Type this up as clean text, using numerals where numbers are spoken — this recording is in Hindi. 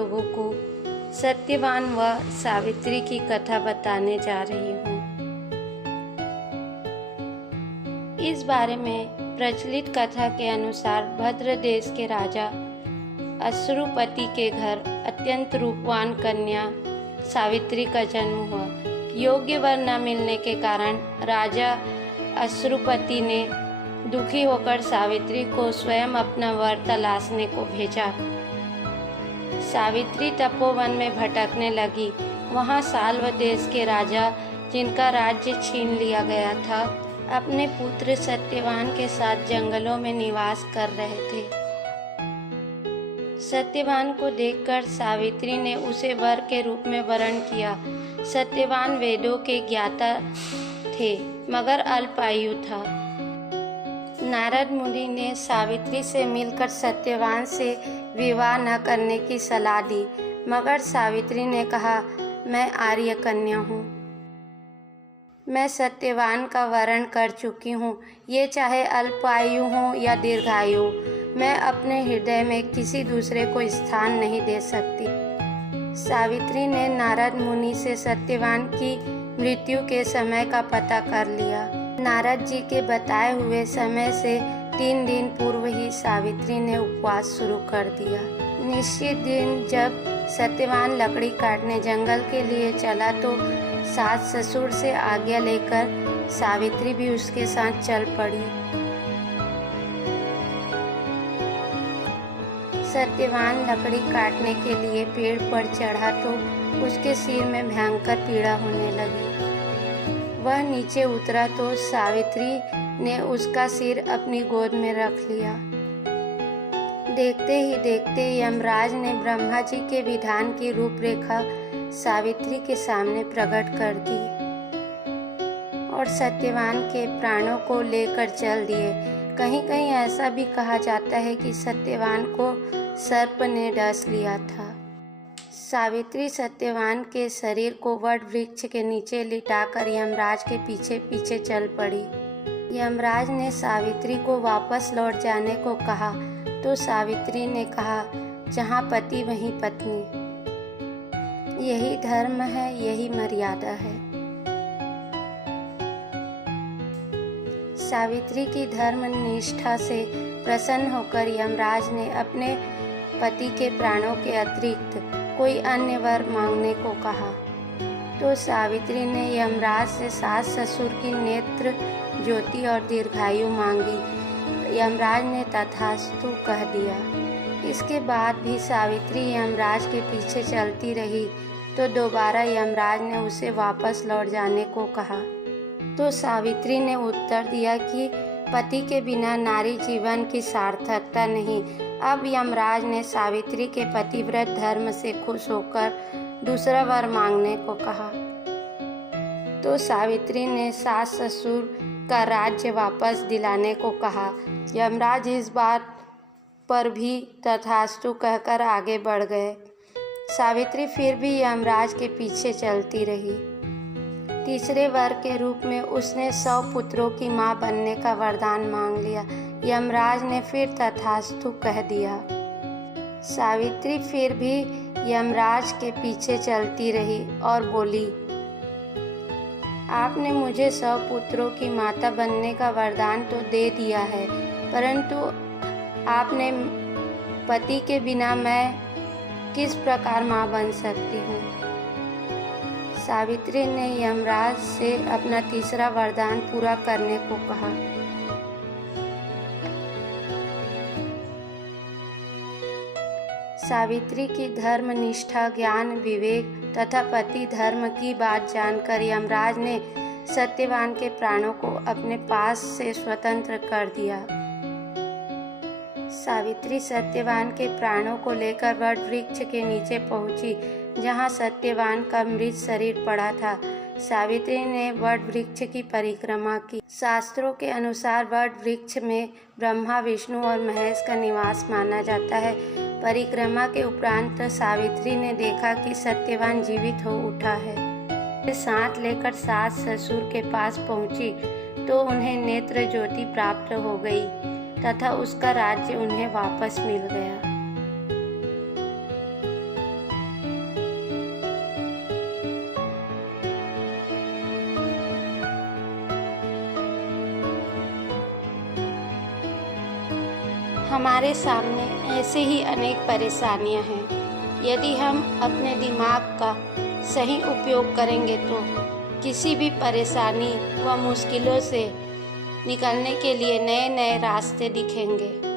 लोगों को सत्यवान व सावित्री की कथा बताने जा रही हूँ। इस बारे में प्रचलित कथा के अनुसार भद्र देश के राजा अश्रुपति के घर अत्यंत रूपवान कन्या सावित्री का जन्म हुआ। योग्य वर न मिलने के कारण राजा अश्रुपति ने दुखी होकर सावित्री को स्वयं अपना वर तलाशने को भेजा। सावित्री तपोवन में भटकने लगी। वहाँ साल्व देश के राजा, जिनका राज्य छीन लिया गया था, अपने पुत्र सत्यवान के साथ जंगलों में निवास कर रहे थे। सत्यवान को देखकर सावित्री ने उसे वर के रूप में वरण किया। सत्यवान वेदों के ज्ञाता थे मगर अल्पायु था। नारद मुनि ने सावित्री से मिलकर सत्यवान से विवाह न करने की सलाह दी, मगर सावित्री ने कहा, मैं आर्य कन्या हूँ। मैं सत्यवान का वरण कर चुकी हूँ। ये चाहे अल्पायु हो या दीर्घायु, मैं अपने हृदय में किसी दूसरे को स्थान नहीं दे सकती। सावित्री ने नारद मुनि से सत्यवान की मृत्यु के समय का पता कर लिया। नारद जी के बताए हुए समय से 3 दिन पूर्व ही सावित्री ने उपवास शुरू कर दिया। निश्चित दिन जब सत्यवान लकड़ी काटने जंगल के लिए चला तो सास ससुर से आज्ञा लेकर सावित्री भी उसके साथ चल पड़ी। सत्यवान लकड़ी काटने के लिए पेड़ पर चढ़ा तो उसके सिर में भयंकर पीड़ा होने लगी। वह नीचे उतरा तो सावित्री ने उसका सिर अपनी गोद में रख लिया। देखते ही देखते यमराज ने ब्रह्मा जी के विधान की रूपरेखा सावित्री के सामने प्रकट कर दी और सत्यवान के प्राणों को लेकर चल दिए। कहीं कहीं ऐसा भी कहा जाता है कि सत्यवान को सर्प ने डस लिया था। सावित्री सत्यवान के शरीर को वट वृक्ष के नीचे लिटाकर यमराज के पीछे पीछे चल पड़ी। यमराज ने सावित्री को वापस लौट जाने को कहा तो सावित्री ने कहा, जहाँ पति वहीं पत्नी। यही धर्म है, यही मर्यादा है। सावित्री की धर्म निष्ठा से प्रसन्न होकर यमराज ने अपने पति के प्राणों के अतिरिक्त कोई अन्य वर मांगने को कहा तो सावित्री ने यमराज से सास ससुर की नेत्र ज्योति और दीर्घायु मांगी। यमराज ने तथास्तु कह दिया। इसके बाद भी सावित्री यमराज के पीछे चलती रही तो दोबारा यमराज ने उसे वापस लौट जाने को कहा तो सावित्री ने उत्तर दिया कि पति के बिना नारी जीवन की सार्थकता नहीं। अब यमराज ने सावित्री के पतिव्रत धर्म से खुश होकर दूसरा वर मांगने को कहा तो सावित्री ने सास ससुर का राज्य वापस दिलाने को कहा। यमराज इस बात पर भी तथास्तु कहकर आगे बढ़ गए। सावित्री फिर भी यमराज के पीछे चलती रही। तीसरे वर के रूप में उसने 100 पुत्रों की मां बनने का वरदान मांग लिया। यमराज ने फिर तथास्तु कह दिया। सावित्री फिर भी यमराज के पीछे चलती रही और बोली, आपने मुझे 100 पुत्रों की माता बनने का वरदान तो दे दिया है, परंतु आपने पति के बिना मैं किस प्रकार मां बन सकती हूँ। सावित्री ने यमराज से अपना तीसरा वरदान पूरा करने को कहा। सावित्री की धर्म निष्ठा, ज्ञान, विवेक तथा पति धर्म की बात जानकर यमराज ने सत्यवान के प्राणों को अपने पास से स्वतंत्र कर दिया। सावित्री सत्यवान के प्राणों को लेकर वट वृक्ष के नीचे पहुंची, जहां सत्यवान का मृत शरीर पड़ा था। सावित्री ने वट वृक्ष की परिक्रमा की। शास्त्रों के अनुसार वट वृक्ष में ब्रह्मा, विष्णु और महेश का निवास माना जाता है। परिक्रमा के उपरांत सावित्री ने देखा कि सत्यवान जीवित हो उठा है। साथ लेकर सास ससुर के पास पहुंची तो उन्हें नेत्र ज्योति प्राप्त हो गई तथा उसका राज्य उन्हें वापस मिल गया। हमारे सामने ऐसे ही अनेक परेशानियां हैं। यदि हम अपने दिमाग का सही उपयोग करेंगे तो किसी भी परेशानी व मुश्किलों से निकलने के लिए नए नए रास्ते दिखेंगे।